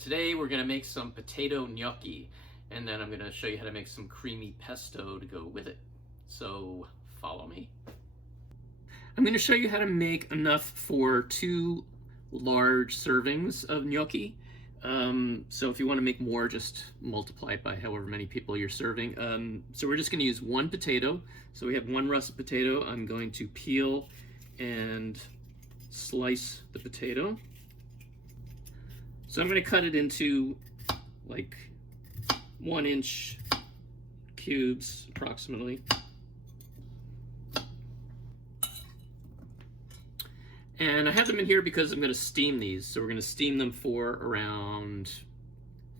And today we're going to make some potato gnocchi, and then I'm going to show you how to make some creamy pesto to go with it. So follow me. I'm going to show you how to make enough for 2 large servings of gnocchi. So if you want to make more, just multiply it by however many people you're serving. So we're just going to use 1 potato. So we have 1 russet potato. I'm going to peel and slice the potato. So I'm going to cut it into like 1-inch cubes approximately. And I have them in here because I'm going to steam these. So we're going to steam them for around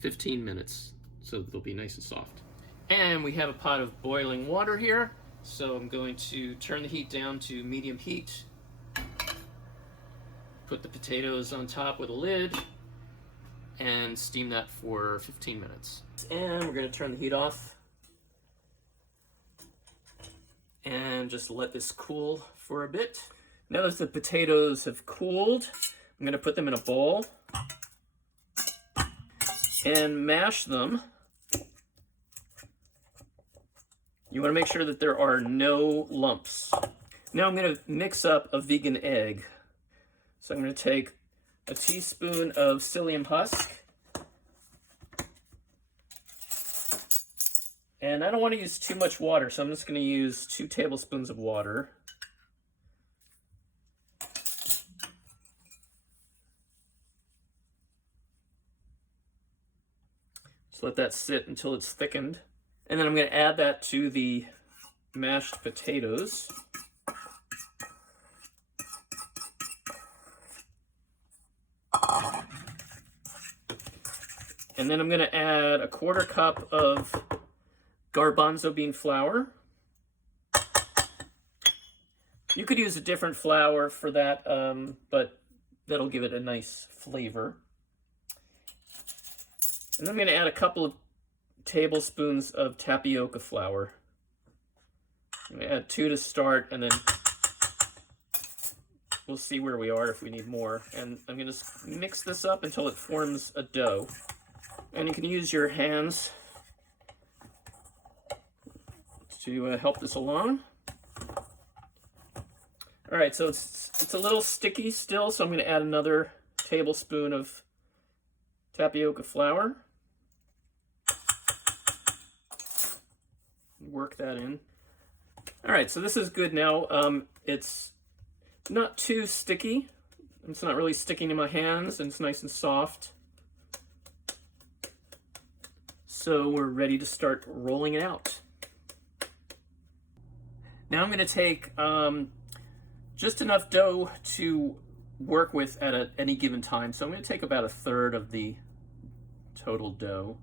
15 minutes so they'll be nice and soft. And we have a pot of boiling water here. So I'm going to turn the heat down to medium heat. Put the potatoes on top with a lid and steam that for 15 minutes. And we're going to turn the heat off and just let this cool for a bit. Now that the potatoes have cooled, I'm going to put them in a bowl and mash them. You want to make sure that there are no lumps. Now I'm going to mix up a vegan egg. So I'm going to take a teaspoon of psyllium husk. And I don't want to use too much water, so I'm just going to use 2 tablespoons of water. Just let that sit until it's thickened. And then I'm going to add that to the mashed potatoes. And then I'm going to add a 1/4 cup of garbanzo bean flour. You could use a different flour for that, but that'll give it a nice flavor. And then I'm going to add a couple of tablespoons of tapioca flour. I'm going to add 2 to start, and then we'll see where we are if we need more. And I'm going to mix this up until it forms a dough. And you can use your hands to help this along. All right, so it's a little sticky still, so I'm going to add another tablespoon of tapioca flour. Work that in. All right, so this is good now. It's not too sticky. It's not really sticking to my hands, and it's nice and soft. So we're ready to start rolling it out. Now I'm going to take just enough dough to work with at any given time. So I'm going to take about 1/3 of the total dough.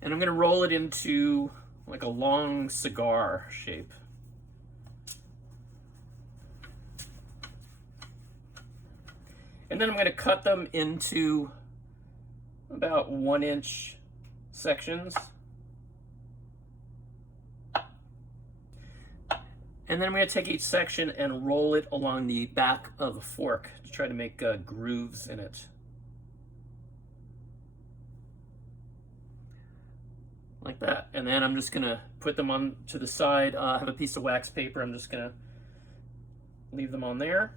And I'm going to roll it into like a long cigar shape. And then I'm going to cut them into about 1-inch sections. And then I'm going to take each section and roll it along the back of a fork to try to make grooves in it. Like that. And then I'm just going to put them on to the side. I have a piece of wax paper. I'm just going to leave them on there.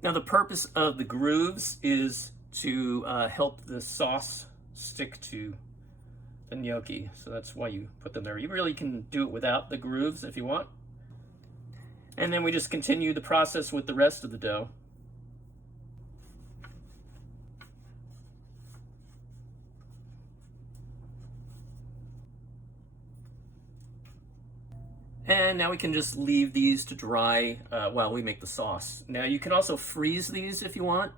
Now the purpose of the grooves is to help the sauce stick to the gnocchi. So that's why you put them there. You really can do it without the grooves if you want. And then we just continue the process with the rest of the dough. And now we can just leave these to dry while we make the sauce. Now you can also freeze these if you want,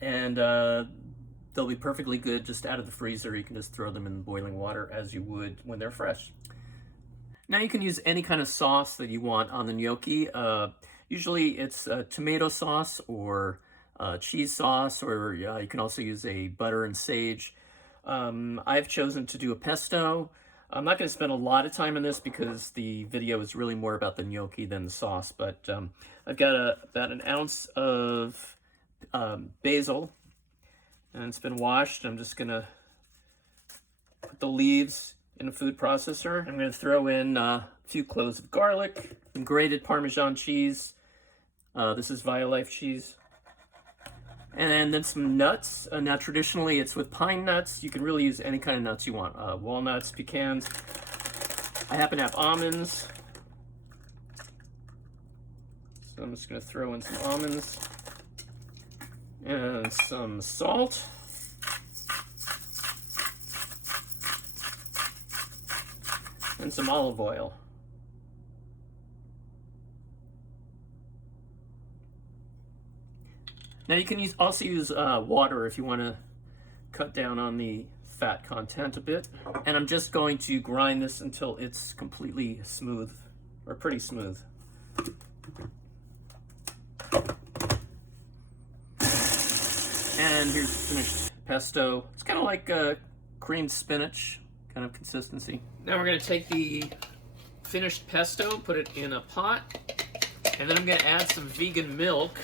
and they'll be perfectly good just out of the freezer. You can just throw them in boiling water as you would when they're fresh. Now you can use any kind of sauce that you want on the gnocchi. Usually it's tomato sauce or cheese sauce, or you can also use a butter and sage. I've chosen to do a pesto. I'm not going to spend a lot of time on this because the video is really more about the gnocchi than the sauce, but I've got about an ounce of basil, and it's been washed. I'm just going to put the leaves in a food processor. I'm going to throw in a few cloves of garlic, some grated Parmesan cheese. This is Violife cheese. And then some nuts. Now traditionally it's with pine nuts. You can really use any kind of nuts you want. Walnuts, pecans. I happen to have almonds. So I'm just going to throw in some almonds. And some salt. And some olive oil. Now you can also use water if you want to cut down on the fat content a bit. And I'm just going to grind this until it's completely smooth, or pretty smooth. And here's the finished pesto. It's kind of like creamed spinach kind of consistency. Now we're going to take the finished pesto, put it in a pot, and then I'm going to add some vegan milk.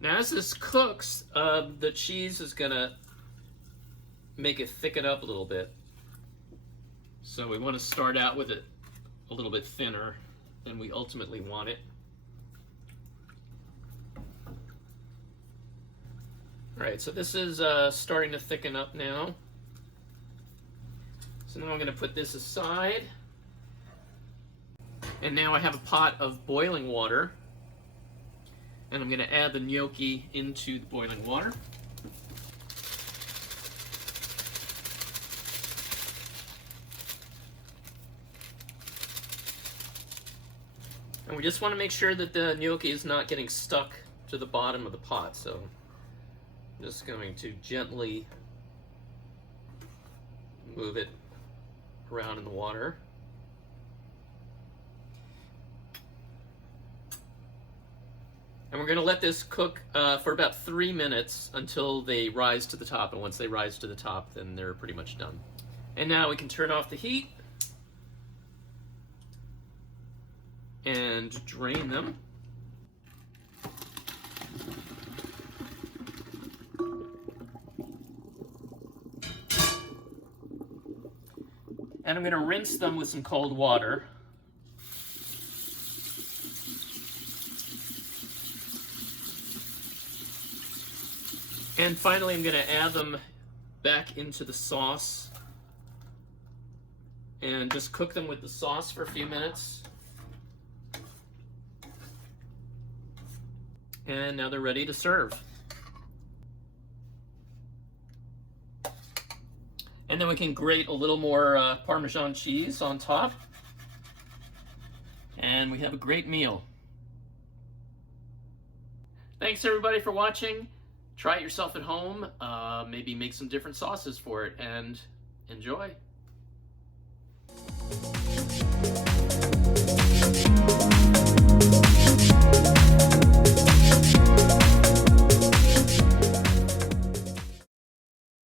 Now as this cooks, the cheese is going to make it thicken up a little bit. So we want to start out with it a little bit thinner than we ultimately want it. Alright, so this is starting to thicken up now. So now I'm going to put this aside. And now I have a pot of boiling water. And I'm going to add the gnocchi into the boiling water. And we just want to make sure that the gnocchi is not getting stuck to the bottom of the pot. So I'm just going to gently move it around in the water. And we're going to let this cook for about 3 minutes until they rise to the top. And once they rise to the top, then they're pretty much done. And now we can turn off the heat and drain them. And I'm going to rinse them with some cold water. And finally, I'm going to add them back into the sauce and just cook them with the sauce for a few minutes. And now they're ready to serve. And then we can grate a little more Parmesan cheese on top. And we have a great meal. Thanks everybody for watching. Try it yourself at home, maybe make some different sauces for it, and enjoy.